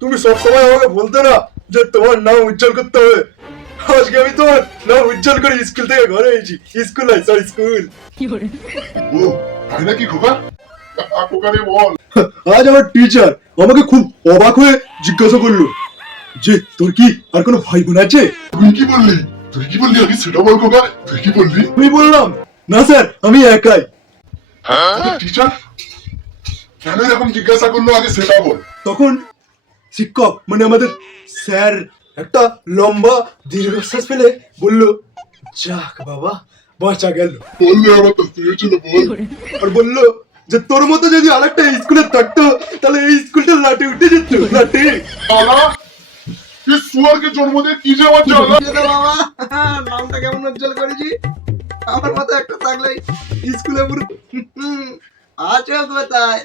তুমি সবসময় আমাকে বলতে না যে তোমার নাম উজ্জ্বল করতে হবে। আজকে আমি তোমার নাম উজ্জ্বল করে স্কুল থেকে ঘরে এসেছি। স্কুল নয়, সরি স্কুল। ও তাই নাকি খোকা? খোকা রে বল। আজ আমার টিচার আমাকে খুব অবাক হয়ে জিজ্ঞাসা করলো যে তোর কি আর কোনো ভাই বোন আছে? তুই কি বললি? তুই কি বললি আগে সেটা বল খোকা। তুই কি বললি? আমি বললাম না স্যার, আমি একাই। টিচার কেন এরকম জিজ্ঞাসা করলো আগে সেটা বল। তখন শিক্ষক মানে আমাদের স্যার একটা লম্বা দীর্ঘশ্বাস ফেলে বলল, যাক বাবা, বাঁচা গেল। বললে আমার তো হয়েছিল বল। আর বললো যে তোর মতো যদি আরেকটা স্কুলে থাকতো তাহলে এই স্কুলটা লাটে উঠে যেত, লাটে। আলা এই সুয়ারকে জন্ম দিয়ে কি যে আমার জ্বালা। বাবা নামটা কেমন উজ্জ্বল করেছি। আমার মতো একটা থাকলে স্কুলে পুরো আছে কোথায়।